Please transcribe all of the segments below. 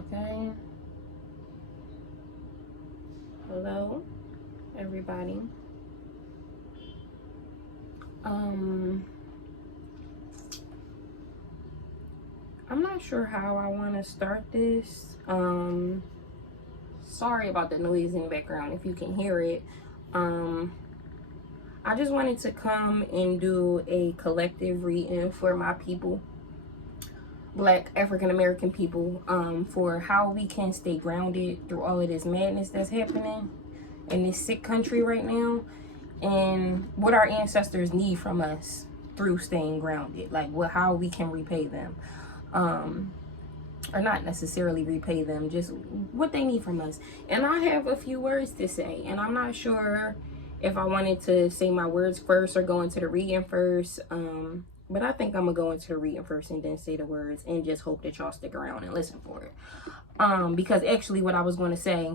Okay. Hello, everybody. I'm not sure how I want to start this. Sorry about the noise in the background if you can hear it. I just wanted to come and do a collective reading for my people, Black African American people, for how we can stay grounded through all of this madness that's happening in this sick country right now, and what our ancestors need from us through staying grounded, like how we can repay them, or not necessarily repay them, just what they need from us. And I have a few words to say, and I'm not sure if I wanted to say my words first or go into the reading first. But I think I'm gonna go into the reading first and then say the words, and just hope that y'all stick around and listen for it. Because actually what I was going to say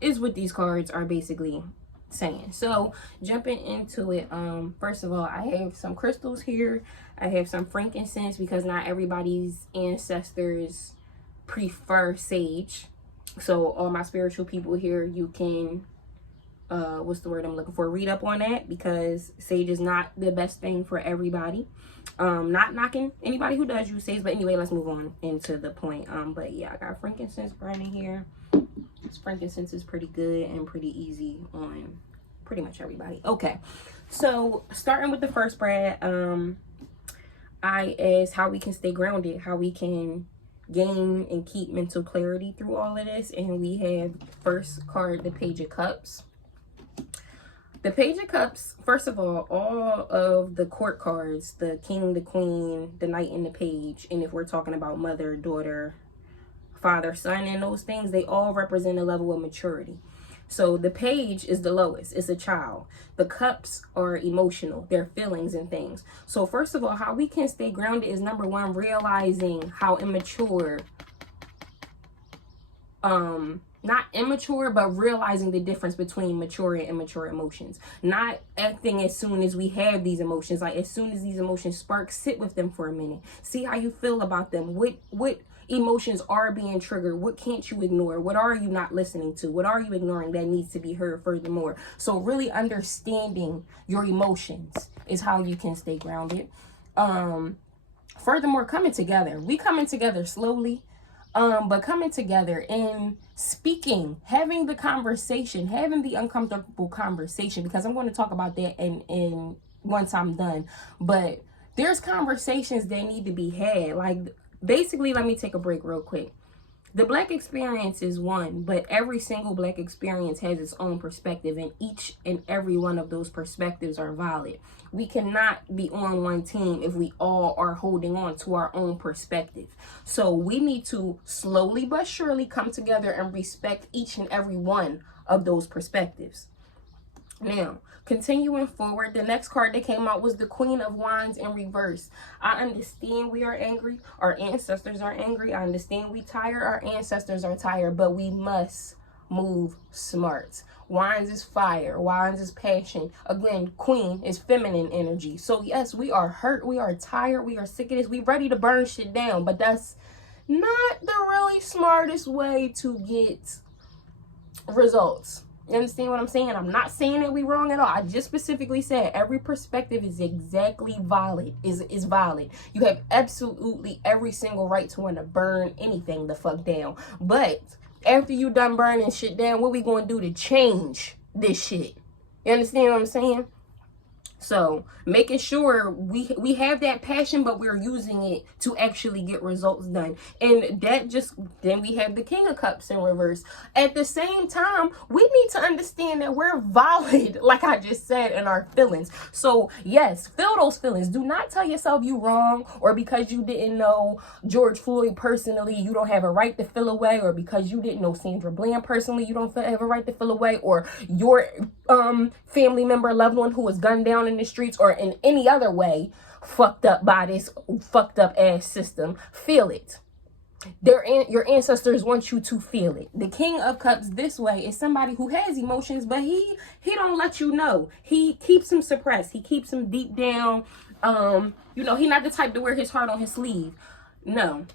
is what these cards are basically saying. So jumping into it, first of all, I have some crystals here. I have some frankincense, because not everybody's ancestors prefer sage. So all my spiritual people here, you can what's the word I'm looking for, read up on that, because sage is not the best thing for everybody. Not knocking anybody who does use sage, but anyway, let's move on into the point. But yeah, I got frankincense burning here. This frankincense is pretty good and pretty easy on pretty much everybody. Okay, so starting with the first spread, I asked how we can stay grounded, how we can gain and keep mental clarity through all of this, and we have first card, the Page of Cups. The Page of Cups, first of all of the court cards, the King, the Queen, the Knight, and the Page, and if we're talking about mother, daughter, father, son, and those things, they all represent a level of maturity. So the Page is the lowest, it's a child. The Cups are emotional, they're feelings and things. So first of all, how we can stay grounded is, number one, realizing how immature, not immature, but realizing the difference between mature and immature emotions. Not acting as soon as we have these emotions. Like, as soon as these emotions spark, sit with them for a minute. See how you feel about them. What emotions are being triggered? What can't you ignore? What are you not listening to? What are you ignoring that needs to be heard furthermore? So really understanding your emotions is how you can stay grounded. Furthermore, coming together. We coming together slowly. But coming together and speaking, having the conversation, having the uncomfortable conversation, because I'm going to talk about that in once I'm done. But there's conversations that need to be had. Like, basically, let me take a break real quick. The Black experience is one, but every single Black experience has its own perspective, and each and every one of those perspectives are valid. We cannot be on one team if we all are holding on to our own perspective. So we need to slowly but surely come together and respect each and every one of those perspectives. Now, continuing forward, the next card that came out was the Queen of Wands in reverse. I understand we are angry. Our ancestors are angry. I understand we tired. Our ancestors are tired. But we must move smart. Wands is fire. Wands is passion. Again, Queen is feminine energy. So yes, we are hurt. We are tired. We are sick of this. We ready to burn shit down. But that's not the really smartest way to get results. You understand what I'm saying? I'm not saying that we wrong at all. I just specifically said every perspective is exactly valid, is valid. You have absolutely every single right to want to burn anything the fuck down. But after you done burning shit down, what we gonna do to change this shit? You understand what I'm saying? So making sure we have that passion, but we're using it to actually get results done. And that just, then we have the King of Cups in reverse. At the same time, we need to understand that we're valid, like I just said, in our feelings. So yes, feel those feelings. Do not tell yourself you wrong, or because you didn't know George Floyd personally, you don't have a right to feel away, or because you didn't know Sandra Bland personally, you don't have a right to feel away, or your family member, loved one who was gunned down in the streets, or in any other way fucked up by this fucked up ass system. Feel it. Your ancestors want you to feel it. The King of Cups this way is somebody who has emotions, but he don't let you know. He keeps them suppressed. He keeps them deep down. You know, he not the type to wear his heart on his sleeve. No.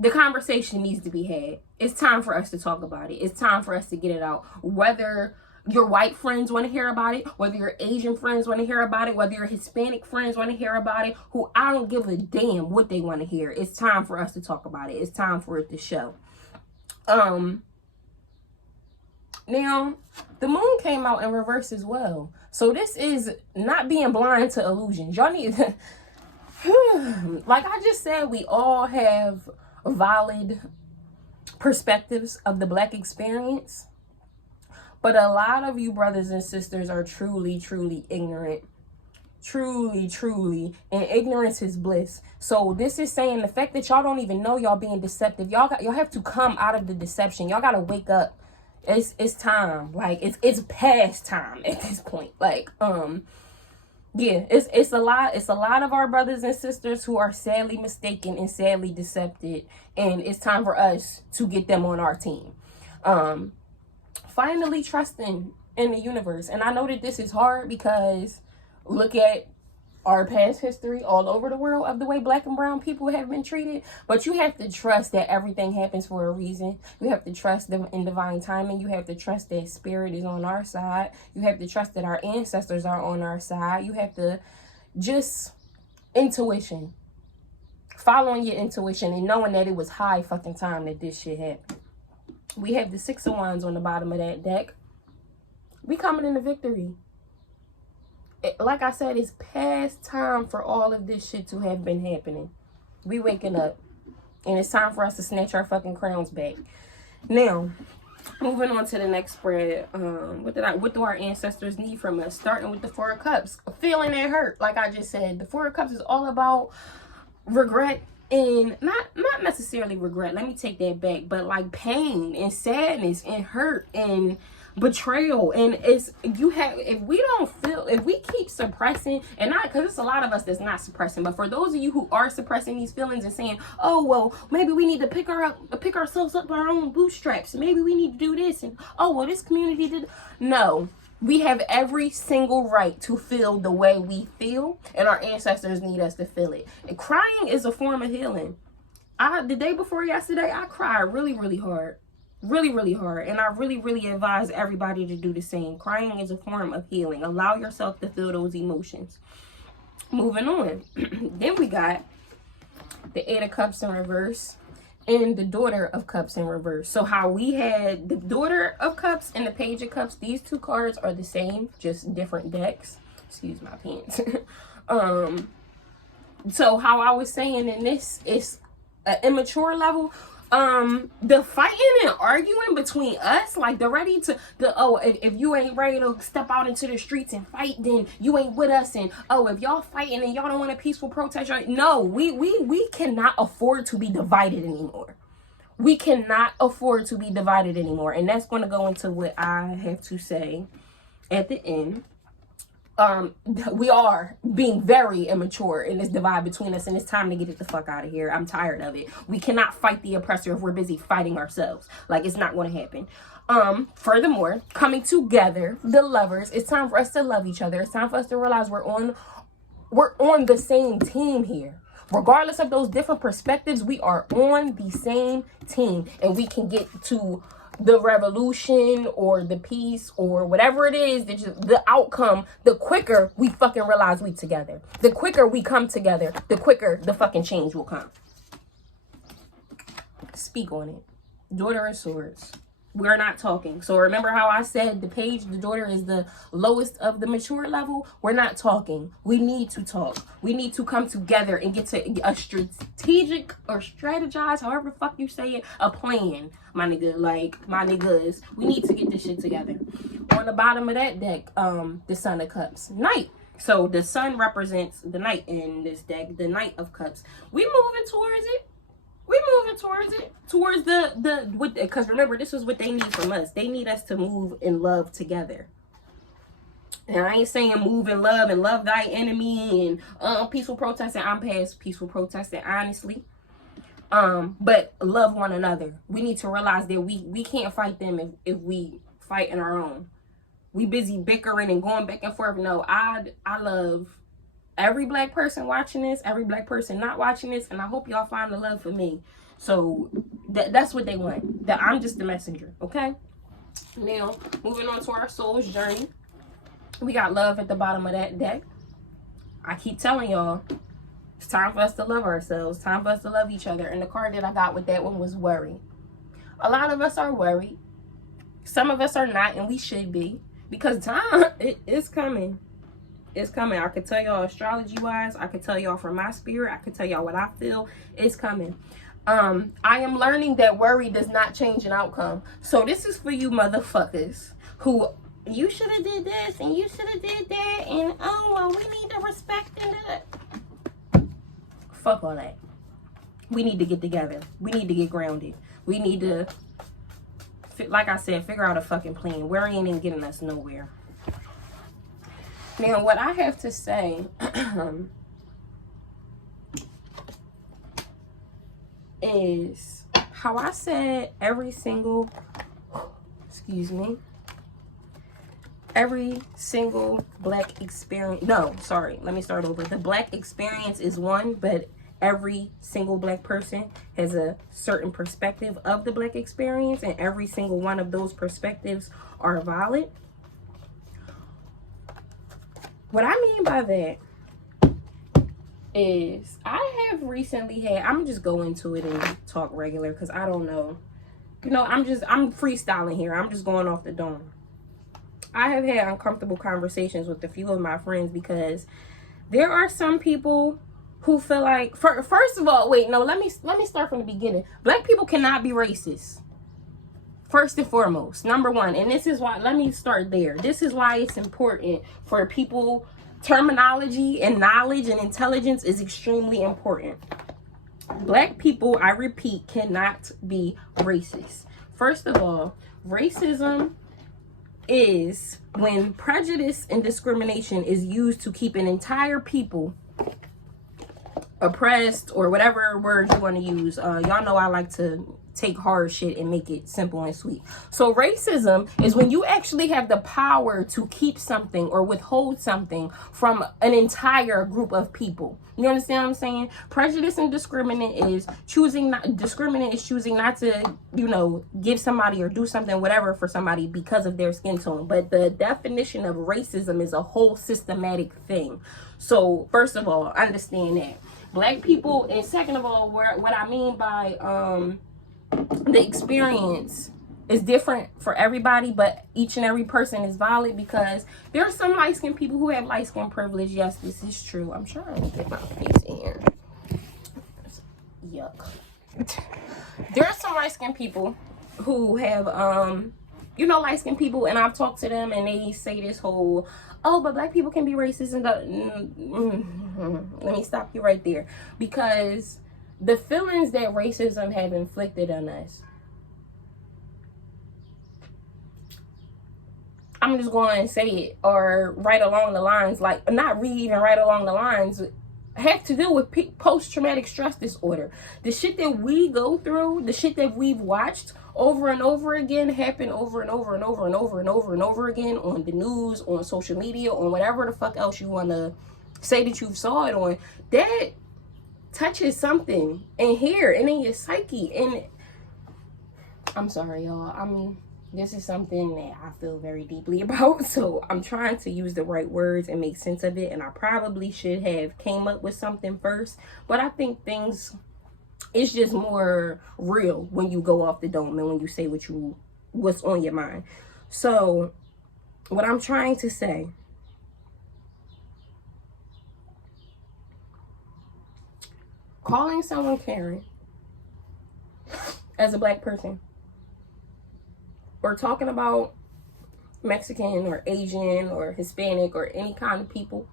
the conversation needs to be had. It's time for us to talk about it. It's time for us to get it out. Whether your white friends want to hear about it, whether your Asian friends want to hear about it, whether your Hispanic friends want to hear about it, who I don't give a damn what they want to hear. It's time for us to talk about it. It's time for it to show. Now, the moon came out in reverse as well. So this is not being blind to illusions. Y'all need to, like I just said, we all have valid perspectives of the Black experience. But a lot of you brothers and sisters are truly, truly ignorant. Truly, truly. And ignorance is bliss. So this is saying the fact that y'all don't even know y'all being deceptive. Y'all have to come out of the deception. Y'all got to wake up. It's time. Like, it's past time at this point. Like, yeah, it's a lot of our brothers and sisters who are sadly mistaken and sadly decepted. And it's time for us to get them on our team. Finally trusting in the universe. And I know that this is hard because look at our past history all over the world of the way Black and brown people have been treated. But you have to trust that everything happens for a reason. You have to trust them in divine timing. You have to trust that spirit is on our side. You have to trust that our ancestors are on our side. You have to just intuition. Following your intuition and knowing that it was high fucking time that this shit happened. We have the 6 of Wands on the bottom of that deck. We coming into victory. Like I said, it's past time for all of this shit to have been happening. We waking up. And it's time for us to snatch our fucking crowns back. Now, moving on to the next spread. What do our ancestors need from us? Starting with the 4 of Cups. Feeling that hurt. Like I just said, the 4 of Cups is all about regret. And not necessarily regret, let me take that back, but like pain and sadness and hurt and betrayal. And if we keep suppressing, and not because it's a lot of us that's not suppressing, but for those of you who are suppressing these feelings and saying, oh well, maybe we need to pick ourselves up by our own bootstraps, maybe we need to do this, and oh well, this community did. No, we have every single right to feel the way we feel, and our ancestors need us to feel it. And crying is a form of healing. The day before yesterday, I cried really, really hard. Really, really hard. And I really, really advise everybody to do the same. Crying is a form of healing. Allow yourself to feel those emotions. Moving on. Then we got the 8 of Cups in reverse. And the Daughter of Cups in reverse. So how we had the Daughter of Cups and the Page of Cups, these 2 cards are the same, just different decks. Excuse my pants. So how I was saying in this is an immature level. The fighting and arguing between us, like if you ain't ready to step out into the streets and fight, then you ain't with us. And if y'all fighting and y'all don't want a peaceful protest, no, we cannot afford to be divided anymore. We cannot afford to be divided anymore. And that's going to go into what I have to say at the end. We are being very immature in this divide between us, and it's time to get it the fuck out of here. I'm tired of it. We cannot fight the oppressor if we're busy fighting ourselves. Like, it's not going to happen. Furthermore, coming together, the lovers, it's time for us to love each other. It's time for us to realize we're on the same team here. Regardless of those different perspectives, we are on the same team, and we can get to the revolution or the peace or whatever it is, the outcome, the quicker we fucking realize we together. The quicker we come together, the quicker the fucking change will come. Speak on it. Daughter of Swords. We're not talking. So remember how I said the daughter is the lowest of the mature level? We're not talking. We need to talk. We need to come together and get to a strategic or strategize, however the fuck you say it, a plan, my nigga. Like, my niggas. We need to get this shit together. On the bottom of that deck, the Son of Cups. Knight. So the sun represents the knight in this deck, the Knight of Cups. We moving towards it. Towards because remember, this is what they need from us. They need us to move in love together. And I ain't saying move in love and love thy enemy and peaceful protesting. I'm past peaceful protesting, honestly. But love one another. We need to realize that we can't fight them if we fight in our own. We busy bickering and going back and forth. No, I love every Black person watching this, every Black person not watching this, and I hope y'all find the love for me. So that's what they want. That I'm just the messenger, okay? Now, moving on to our soul's journey. We got love at the bottom of that deck. I keep telling y'all, it's time for us to love ourselves. Time for us to love each other. And the card that I got with that one was worry. A lot of us are worried. Some of us are not, and we should be. Because time, it's coming. It's coming. I could tell y'all astrology-wise. I could tell y'all from my spirit. I could tell y'all what I feel. It's coming. I am learning that worry does not change an outcome. So this is for you motherfuckers who, you should have did this and you should have did that, and oh well, we need to respect and fuck all that. We need to get together. We need to get grounded. We need to, like I said, figure out a fucking plan. Worrying ain't getting us nowhere. Now, what I have to say is how I said every single, every single black experience. No, sorry, let me start over. The black experience is one, but every single black person has a certain perspective of the black experience, and every single one of those perspectives are valid. What I mean by that is I have recently had, I'm just go into it and talk regular because I don't know. You know, I'm freestyling here. I'm just going off the dome. I have had uncomfortable conversations with a few of my friends because there are some people who feel like, first of all, wait, no, let me start from the beginning. Black people cannot be racist. First and foremost, number one, and this is why, let me start there. This is why it's important for people, terminology and knowledge and intelligence is extremely important. Black people, I repeat, cannot be racist. First of all, racism is when prejudice and discrimination is used to keep an entire people oppressed, or whatever word you want to use. Y'all know I like to take hard shit and make it simple and sweet. So racism is when you actually have the power to keep something or withhold something from an entire group of people. You understand what I'm saying? Prejudice and discriminant is choosing not to, you know, give somebody or do something, whatever, for somebody because of their skin tone. But the definition of racism is a whole systematic thing. So first of all, understand that. Black people, and second of all, what I mean by the experience is different for everybody, but each and every person is valid, because there are some light-skinned people who have light-skin privilege. Yes, this is true. I'm trying to get my face in here. Yuck. There are some light-skinned people who have, you know, light-skinned people, and I've talked to them, and they say this whole, oh, but black people can be racist, and let me stop you right there, because the feelings that racism have inflicted on us, I'm just going to say it, or right along the lines, like, not even right along the lines, have to do with post-traumatic stress disorder. The shit that we go through, the shit that we've watched over and over again happen over and over and over and over and over and over again on the news, on social media, on whatever the fuck else you want to say that you saw it on, that touches something in here and in your psyche. And I'm sorry, y'all, this is something that I feel very deeply about, so I'm trying to use the right words and make sense of it, and I probably should have came up with something first, but I think it's just more real when you go off the dome and when you say what's on your mind. So what I'm trying to say, calling someone Karen as a black person, or talking about Mexican or Asian or Hispanic or any kind of people,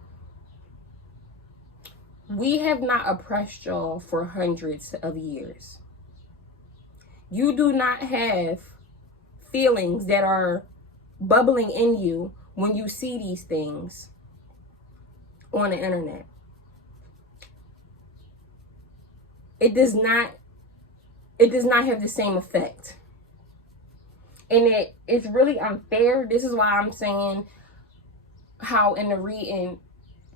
we have not oppressed y'all for hundreds of years. You do not have feelings that are bubbling in you when you see these things on the internet. It does not have the same effect. And it's really unfair. This is why I'm saying how in the reading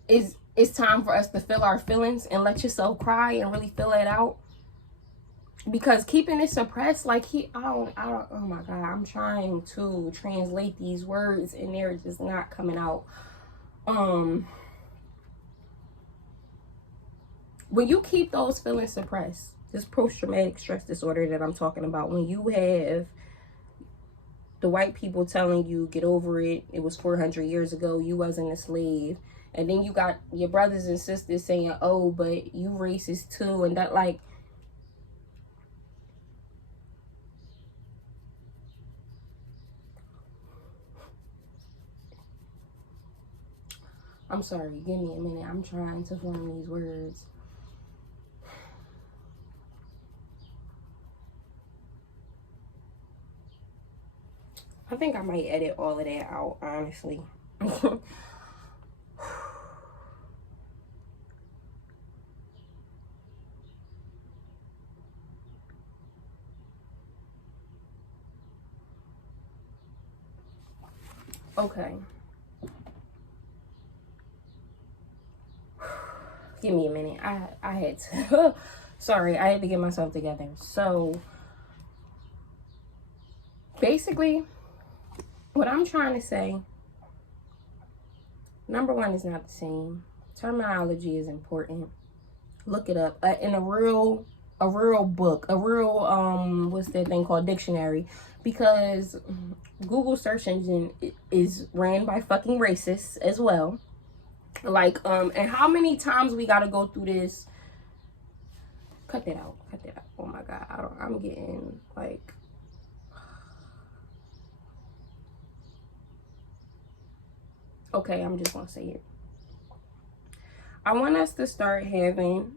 it's time for us to feel our feelings and let yourself cry and really feel it out. Because keeping it suppressed, like I don't, oh my God, I'm trying to translate these words and they're just not coming out. When you keep those feelings suppressed, this post-traumatic stress disorder that I'm talking about, when you have the white people telling you, get over it, it was 400 years ago, you wasn't a slave, and then you got your brothers and sisters saying, oh, but you racist too, and that, like, I'm sorry, give me a minute, I'm trying to form these words. I think I might edit all of that out, honestly. Okay. Give me a minute. I had to sorry, I had to get myself together. So basically, what I'm trying to say, number one, is not the same. Terminology is important. Look it up in a real book, a real what's that thing called, dictionary, because Google search engine is ran by fucking racists as well. Like and how many times we gotta go through this? Cut that out. Oh my God, I'm getting like, okay, I'm just gonna say it. I want us to start having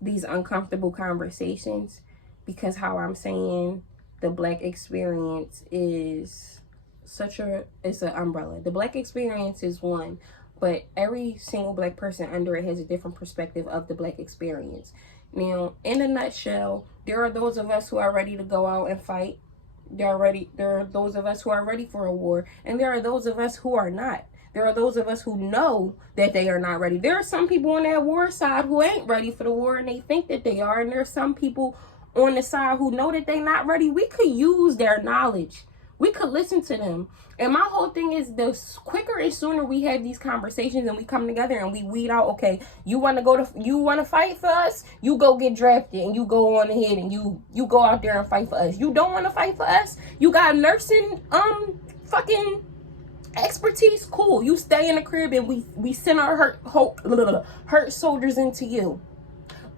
these uncomfortable conversations, because how I'm saying the Black experience is it's an umbrella. The Black experience is one, but every single Black person under it has a different perspective of the Black experience. Now, in a nutshell, there are those of us who are ready to go out and fight. There are those of us who are ready for a war, and there are those of us who are not. There are those of us who know that they are not ready. There are some people on that war side who ain't ready for the war, and they think that they are. And there are some people on the side who know that they're not ready. We could use their knowledge. We could listen to them. And my whole thing is, the quicker and sooner we have these conversations and we come together and we weed out, okay, you want to fight for us? You go get drafted and you go on ahead and you go out there and fight for us. You don't want to fight for us? You got nursing fucking expertise? Cool. You stay in the crib and we send our hurt soldiers into you.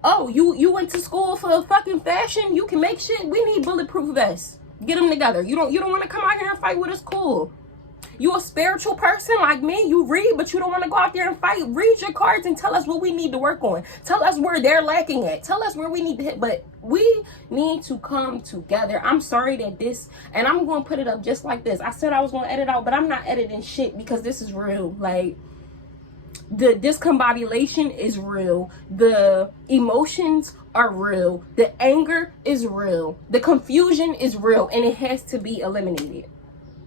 Oh, you went to school for fucking fashion? You can make shit? We need bulletproof vests. Get them together. You don't want to come out here and fight with us? Cool. You a spiritual person like me? You read, but you don't want to go out there and fight? Read your cards and tell us what we need to work on. Tell us where they're lacking at. Tell us where we need to hit. But we need to come together. I'm sorry that this, and I'm going to put it up just like this. I said I was going to edit out, but I'm not editing shit, because this is real. Like, the discombobulation is real. The emotions are real. The anger is real. The confusion is real, and it has to be eliminated.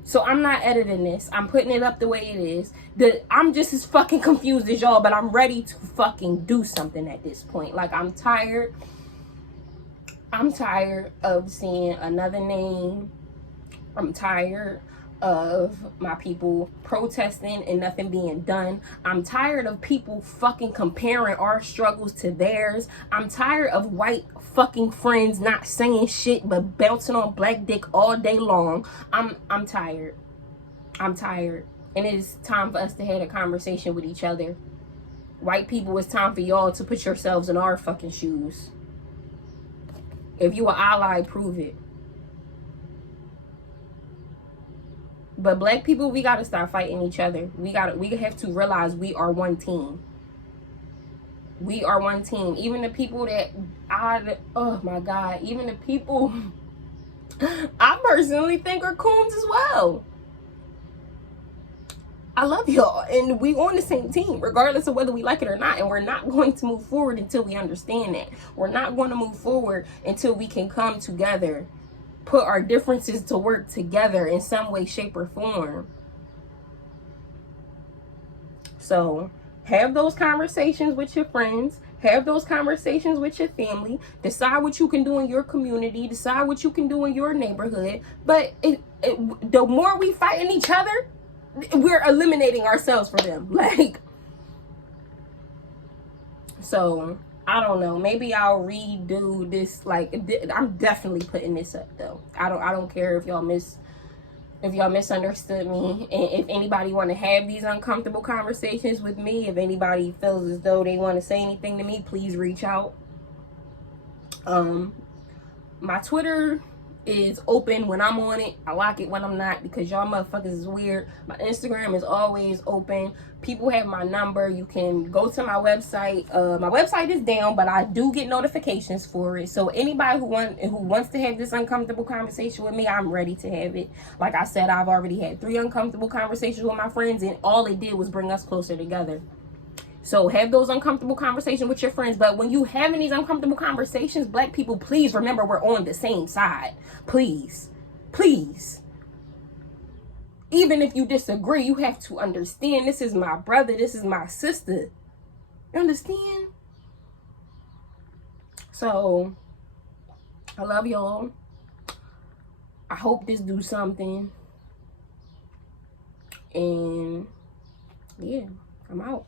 So I'm not editing this. I'm putting it up the way it is. I'm just as fucking confused as y'all, but I'm ready to fucking do something at this point. Like, I'm tired. I'm tired of seeing another name. I'm tired of my people protesting and nothing being done. I'm tired of people fucking comparing our struggles to theirs. I'm tired of white fucking friends not saying shit but bouncing on Black dick all day long. I'm tired. I'm tired. And it is time for us to have a conversation with each other. White people, it's time for y'all to put yourselves in our fucking shoes. If you an ally, prove it. But Black people, we gotta stop fighting each other. We have to realize we are one team. We are one team. Even the people that oh my God, even the people I personally think are coons as well. I love y'all, and we on the same team, regardless of whether we like it or not. And we're not going to move forward until we understand that. We're not going to move forward until we can come together, put our differences to work together in some way, shape, or form. So have those conversations with your friends. Have those conversations with your family. Decide what you can do in your community. Decide what you can do in your neighborhood. But the more we fighting each other, we're eliminating ourselves for them. Like, so I don't know. Maybe I'll redo this. Like, I'm definitely putting this up though. I don't care if y'all misunderstood me, and if anybody want to have these uncomfortable conversations with me, if anybody feels as though they want to say anything to me, please reach out. My Twitter is open when I'm on it. I lock it when I'm not, because y'all motherfuckers is weird. My Instagram is always open. People have my number. You can go to my website. My website is down, but I do get notifications for it. So anybody who wants to have this uncomfortable conversation with me, I'm ready to have it. Like I said, I've already had 3 uncomfortable conversations with my friends, and all it did was bring us closer together. So have those uncomfortable conversations with your friends. But when you having these uncomfortable conversations, Black people, please remember we're on the same side. Please. Please. Even if you disagree, you have to understand, this is my brother, this is my sister. You understand? So, I love y'all. I hope this do something. And, yeah, I'm out.